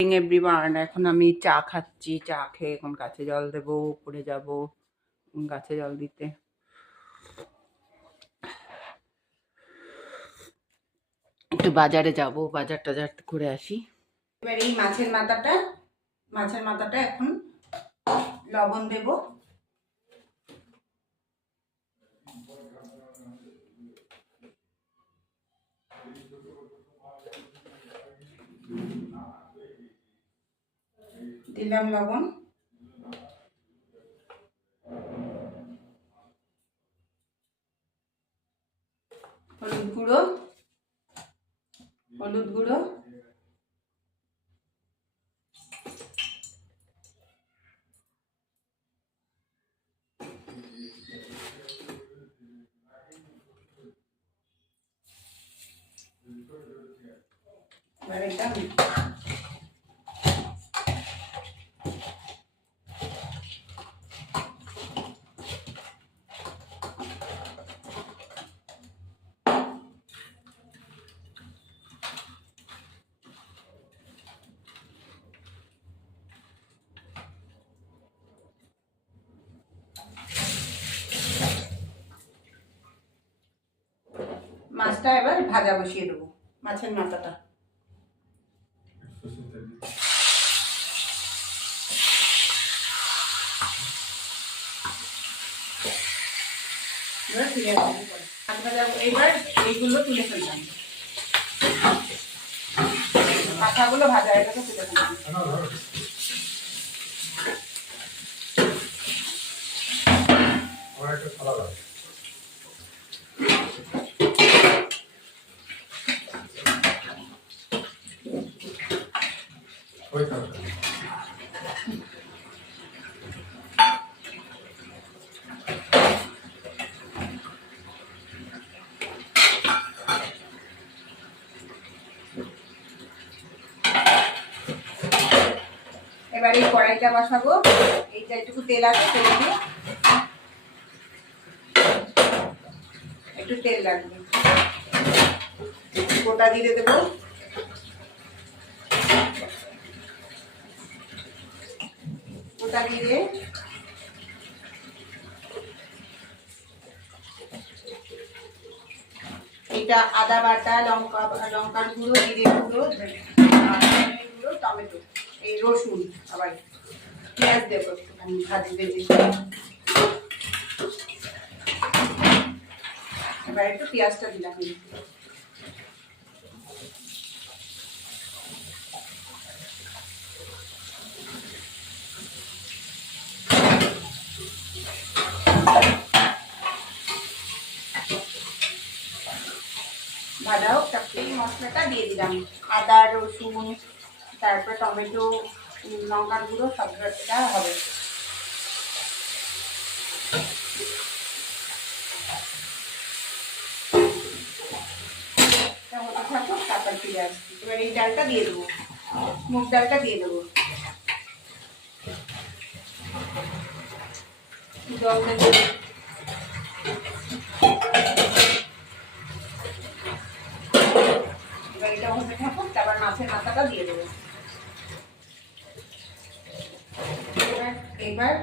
Everyone এখন আমি চা খাচ্ছি। চা খেয়ে এখন গাছে জল দেবো, উপরে যাব গাছে জল দিতে। একটু বাজারে যাব, বাজার টাজার করে আসি। এবার এই মাছের মাথাটা মাছের মাথাটা এখন লবণ দেব। দিলাম লবণ। হলুদ গুঁড়ো। হলুদ গুঁড়ো এবার এটা মাছটা এবার ভাজা বসিয়ে দেবো, মাছের মাথাটা। এবার এইগুলো তুলে ফেললাম। মাথাগুলো ভাজা এটাকে তুলে ফেললাম। এবার এই কড়াইটা বসাবো। এইটা একটু তেল আছে, তেল দিয়ে একটু তেল লাগবে। গোটা দিয়ে দেবো। দিয়ে এটা আদা বাটা, লঙ্কা লঙ্কার গুঁড়ো, জিরে গুঁড়ো গুঁড়ো, টমেটো, এই রসুন, আবার পেঁয়াজ দেবো একটুখানি ভাজি ভেজে। এবার একটু পেঁয়াজটা দিলাম। ভাজা হোক তারপরে মশলাটা দিয়ে দিলাম। আদা, রসুন, তারপরে টমেটো লঙ্কার গুঁড়ো সবটা হবে। থাকুক, তারপর এই ডালটা দিয়ে দেবো। মুগ ডালটা দিয়ে দেবো। জল দেবো। মাছের মাথাটা দিয়ে দেবো। এবার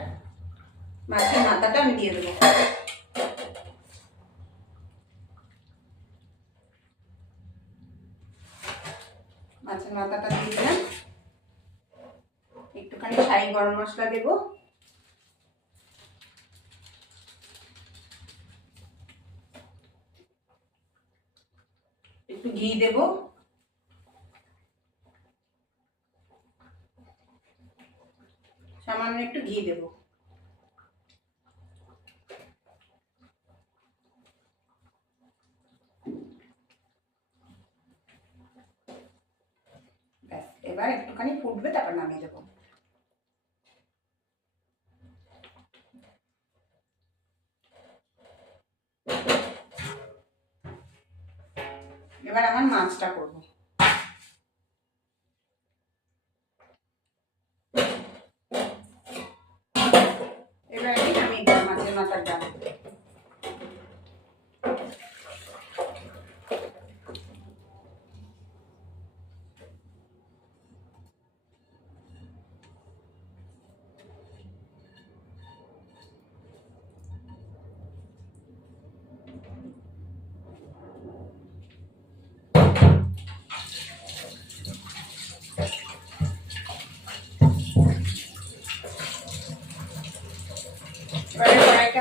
মাছের মাথাটা আমি দিয়ে মাছের মাথাটা দিয়ে দিলাম। একটুখানি শাহি গরম মশলা দেবো। একটু ঘি দেবো। সামান্য একটু ঘি দেবো। ব্যাস, এবার একটুখানি ফুটবে, তারপর নামিয়ে দেবো। এবার আমার মাছটা করব এবার আমি নামিয়ে দেবো মাছের মাথার ডাল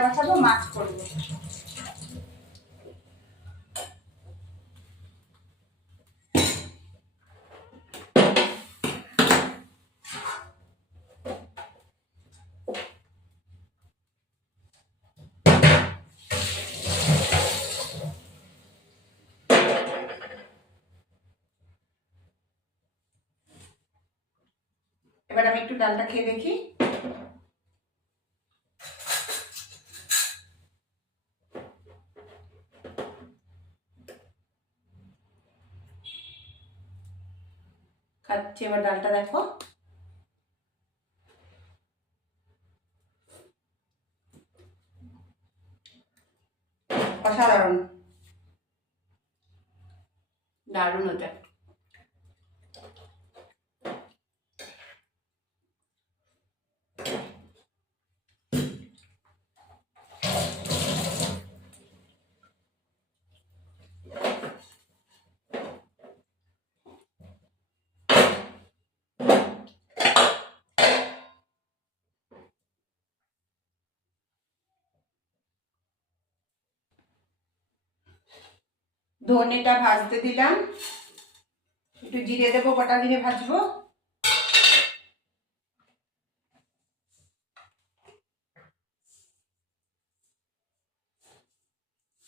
বসাবো মাছ করব এবার আমি একটু ডালটা খেয়ে দেখি। খাচ্ছি এবার ডালটা দেখো। অসাধারণ। দারুণ ওটা। ধনেটা ভাজতে দিলাম। একটু জিরে দেবো, গোটা জিরে ভাজবো।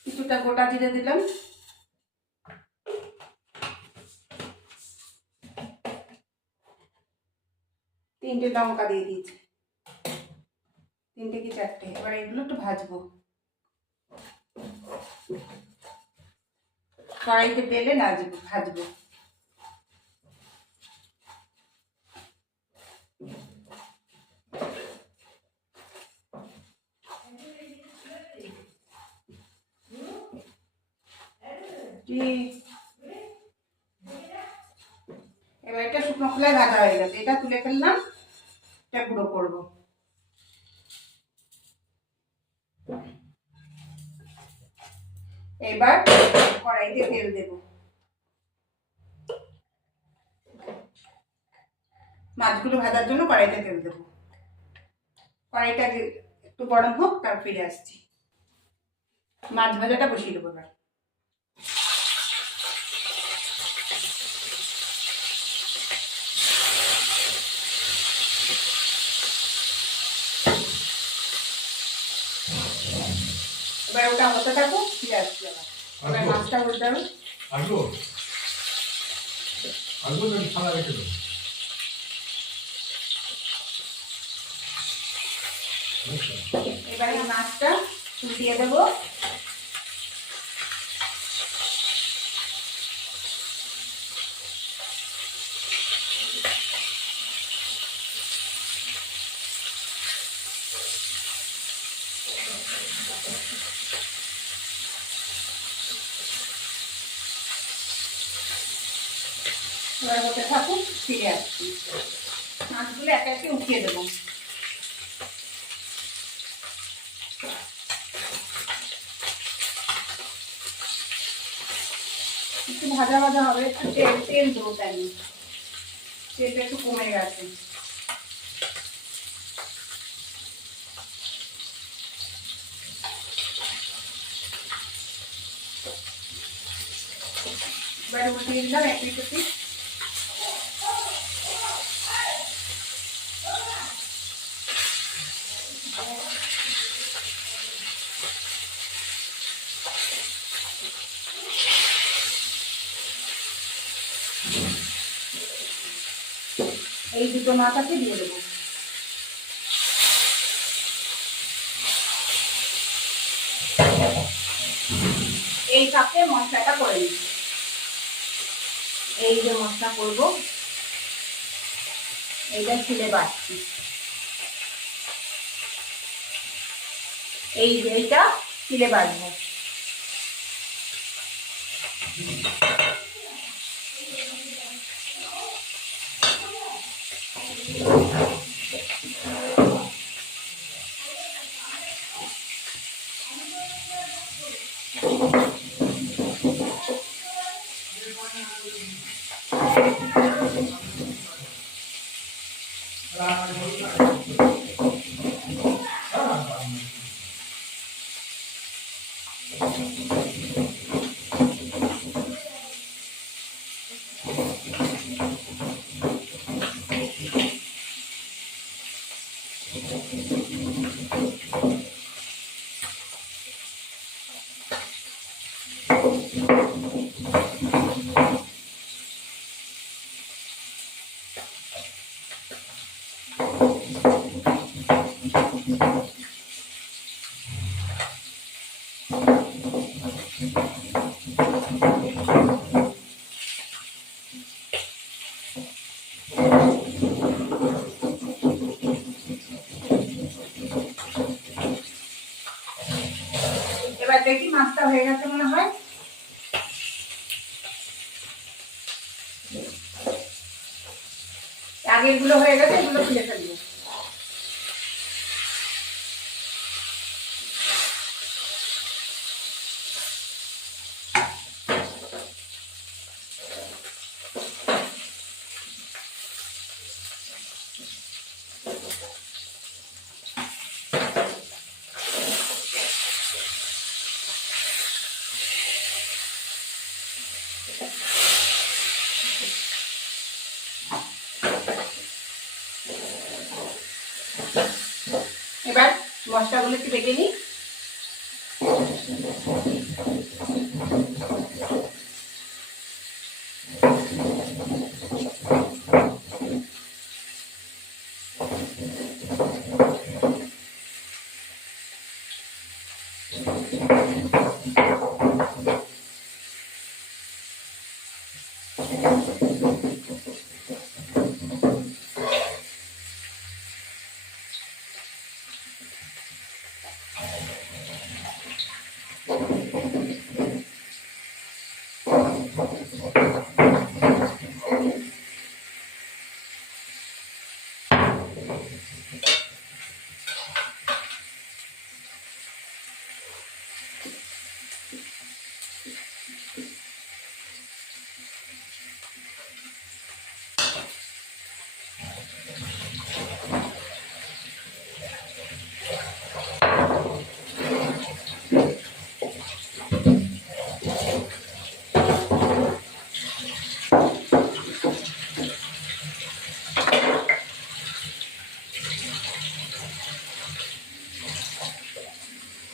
কিছুটা গোটা জিরে দিলাম। তিনটে লঙ্কা দিয়ে দিয়েছি। তিনটে কি চারটে? এবার এগুলো একটু ভাজবো। কড়াইতে তেলে নাচবো ভাজবো। এবার এটা শুকনো খোলায় ভাজা হয়ে গেছে। এটা তুলে ফেললাম, এটা গুঁড়ো করব। এবার কড়াইতে তেল দেব। মাছগুলো ভাজার জন্য কড়াইতে তেল দেব। কড়াইটা একটু গরম হোক তার ফিরে আসছি। মাছ ভাজাটা বসিয়ে দেবো এবার। এবার ওটা হতে থাকো। ফিরে আসছি আবার এবার মাছটা হতে হবে আসব আসব না থালা রেখে দেবো আচ্ছা। এবারে মাছটা দিয়ে দেবো। এবার হতে থাকুক, ফিরে আসছি। মাছগুলো একে একে উঠিয়ে দেবো। একটু ভাজা ভাজা হবে, একটু তেল তেল দেবো তাই তেলটা একটু কমে গেছে। এবার উল্টিয়ে দিলাম একটু একটু এই দুটো মাথাকে দিয়ে দেবো। এই কাপে মশলাটা করে নিই। এই যে মশলা করব, এইটা ছিলে বাড়ছি। এই যে এইটা ছিলে বাড়বো। Música মশলাগুলো একটু বেটে নিই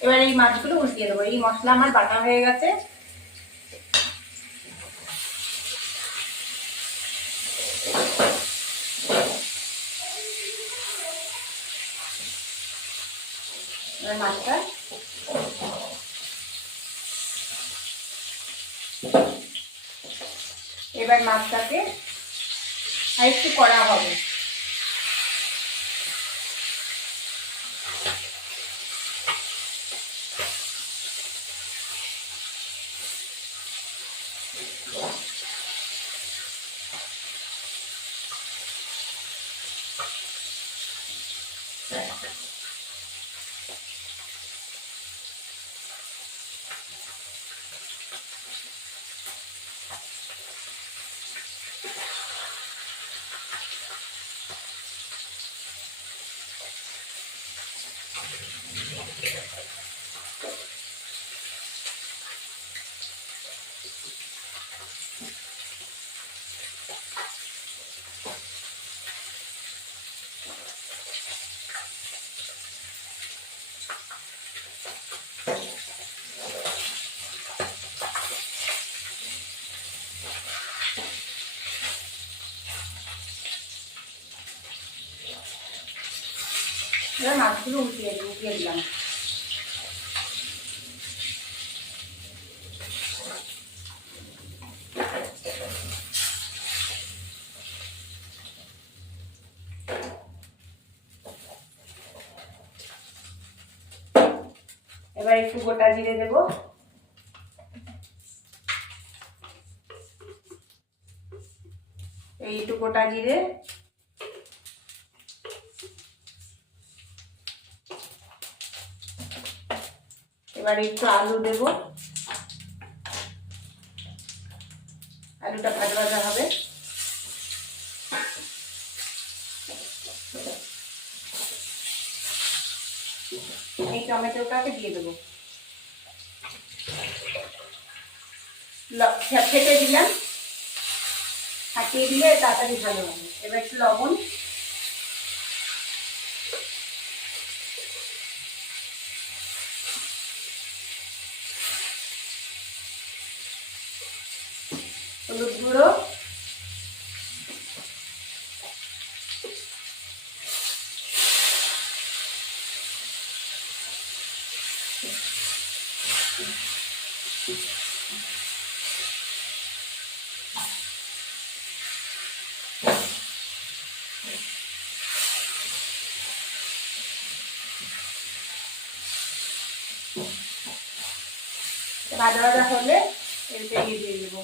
এবার এই মাছগুলো উল্টিয়ে দেবো। এই মশলা আমার বাটা হয়ে গেছে। এবার মাছটা এবার মাছটাকে আর একটু করা হবে। এবার মাছগুলো দিই উল্টিয়ে দিলাম। এবার একটু গোটা জিরে দেব। এই একটু গোটা জিরে। এবার একটু আলু দেব। আলুটা ভাজা ভাজা হবে। এই টমেটোটাকে দিয়ে দেবো। ফেটে দিলাম। ফাটিয়ে দিলে তাড়াতাড়ি ভালো হবে। এবার একটু লবণ হলুদ গুঁড়ো ভাজা ভাজা হলে এটা ইয়ে দিয়ে দেবো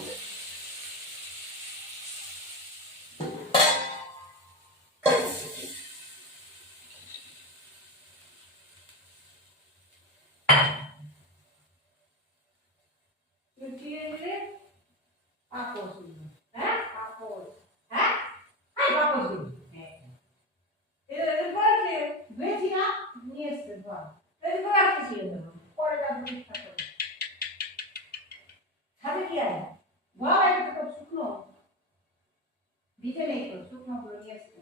লুচিয়ে দিলে পাপড় শুধু হ্যাঁ পাপড় হ্যাঁ এই পাপড় শুধু হ্যাঁ এরপর কি বেশি না নিয়ে এসছে বল এরপর আর কি ছিল দেবো পরে যাব ইচ্ছা করে সাথে কি আছে বল এটা তো শুকনো ভিজে নেই তো শুকনো গুলো নিয়ে এসছে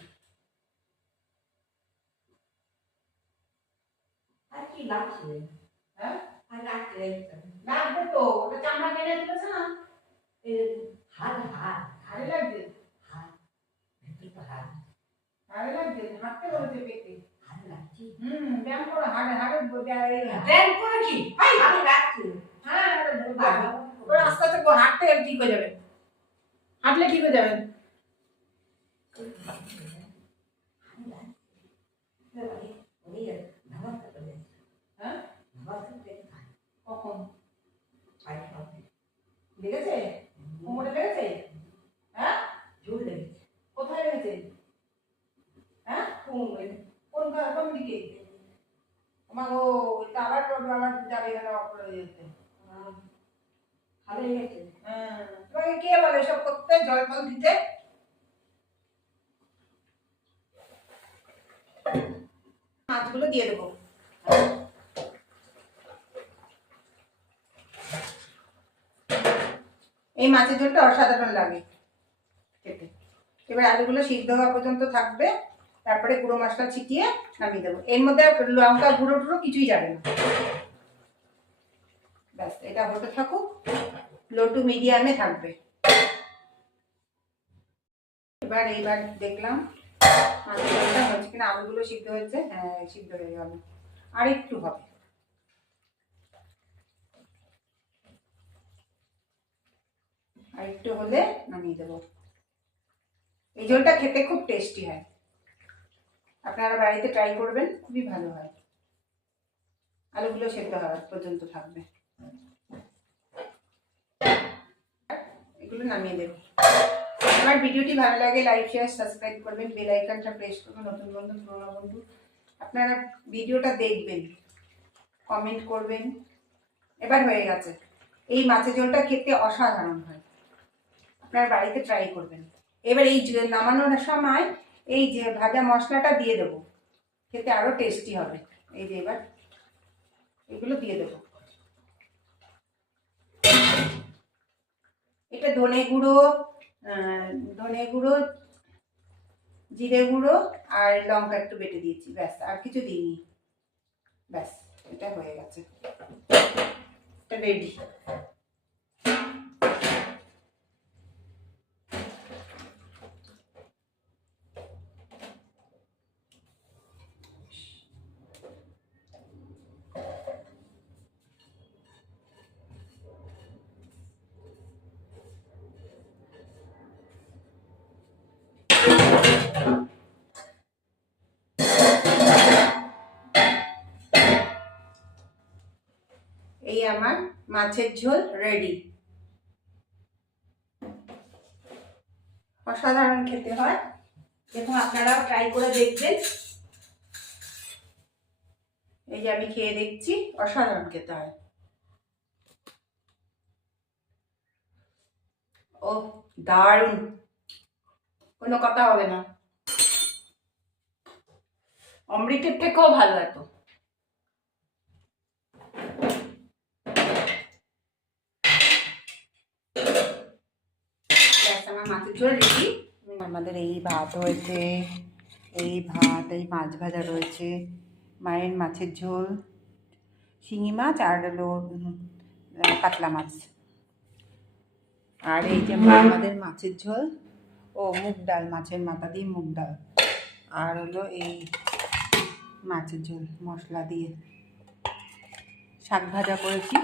আর কি লাগছে হ্যাঁ আর লাগছে লাগবে তো কেটে দিতেছে না? হাত হাত হাড়ে লাগবে? হাত ভেতরে তো হাত হাড়ে লাগবে? হাঁটতে বলতে পেটে? হাত লাগছে। হুম ব্যায়াম করো হাড়ে হাড়ে ব্যায়াম করে কি? হাত লাগছে হ্যাঁ হাড়ে আস্তে আস্তে করে হাঁটতে ঠিক হয়ে যাবে। হাঁটলে ঠিক হয়ে যাবে হ্যাঁ কখন লেগেছে? কোমরে লেগেছে? হ্যাঁ? কোথায় লেগেছে? হ্যাঁ? কোন কোন কোন দিকে? আমার ও এটা আবার তো আবার যাবে এখানে অপরে যেতে। হ্যাঁ তোমাকে কে বলে সব করতে? জল ফল দিতে? মাছগুলো দিয়ে দেবো। এই মাছের ঝোলটা অসাধারণ লাগে খেতে। এবার আলুগুলো সিদ্ধ হওয়া পর্যন্ত থাকবে, তারপরে গুঁড়ো মশলা ছিটিয়ে নামিয়ে দেবো। এর মধ্যে লঙ্কা গুঁড়ো টুড়ো কিছুই যাবে না। ব্যাস, এটা হতে থাকুক লো টু মিডিয়ামে থাকবে। এবার এইবার দেখলাম মাছের ঝোলটা হচ্ছে কিনা, আলুগুলো সিদ্ধ হয়েছে হ্যাঁ সিদ্ধ হয়ে গেল। আর একটু হবে। আর একটু হলে নামিয়ে দেবো। এই জলটা খেতে খুব টেস্টি হয়। আপনারা বাড়িতে ট্রাই করবেন, খুবই ভালো হয়। আলুগুলো সেদ্ধ হওয়ার পর্যন্ত থাকবে। এগুলো নামিয়ে দেবো। আমার ভিডিওটি ভালো লাগে লাইক শেয়ার সাবস্ক্রাইব করবেন বেল আইকনটা প্রেস করবেন, নতুন বন্ধু, পুরোনো বন্ধু। আপনারা ভিডিওটা দেখবেন কমেন্ট করবেন। এবার হয়ে গেছে। এই মাছের ঝোলটা খেতে অসাধারণ হয়। আপনার বাড়িতে ট্রাই করবেন। এবার এই নামানোর সময় এই যে ভাজা মশলাটা দিয়ে দেবো। খেতে আরও টেস্টি হবে। এই যে এবার এগুলো দিয়ে দেবো। এটা ধনে গুঁড়ো ধনে গুঁড়ো, জিরে গুঁড়ো আর লঙ্কা একটু বেটে দিয়েছি, ব্যাস, আর কিছু দিইনি। ব্যাস, এটা হয়ে গেছে। এটা রেডি মাছের ঝোল রেডি অসাধারণ খেতে হয়। দেখুন, আপনারাও ট্রাই করে দেখবেন। এই যে আমি খেয়ে দেখছি, অসাধারণ খেতে হয়। ও, দারুণ। কোনো কথা হবে না। অমৃতের থেকেও ভালো এত ব্যাস, আমার মাছের ঝোল রেডি আমাদের এই ভাত হয়েছে, এই ভাত, এই মাছ ভাজা রয়েছে, মায়ের মাছের ঝোল, শিঙি মাছ আর হলো কাতলা মাছ। আর এই যে আমাদের মাছের ঝোল, ও মুগ ডাল, মাছের মাথা দিয়ে মুগ ডাল। আর হলো এই মাছের ঝোল, মশলা দিয়ে। শাক ভাজা করেছি,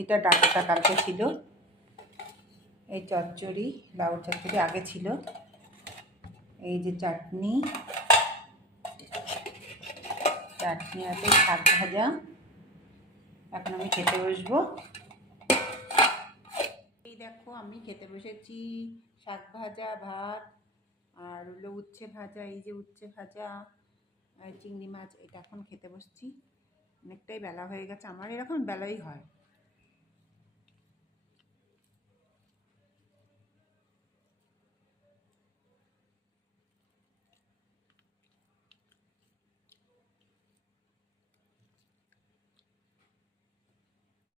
এটা ডাকটা কালকে ছিল। এই চচ্চড়ি, লাউ চচ্চড়ি আগে ছিল। এই যে চাটনি চাটনি আছে শাক ভাজা। এখন আমি খেতে বসবো। আমি খেতে বসেছি। শাক ভাজা, ভাত, আর হলো উচ্ছে ভাজা, এই যে উচ্ছে ভাজা চিংড়ি মাছ, এটা এখন খেতে বসছি। অনেকটাই বেলা হয়ে গেছে। আমার এরকম বেলাই হয়।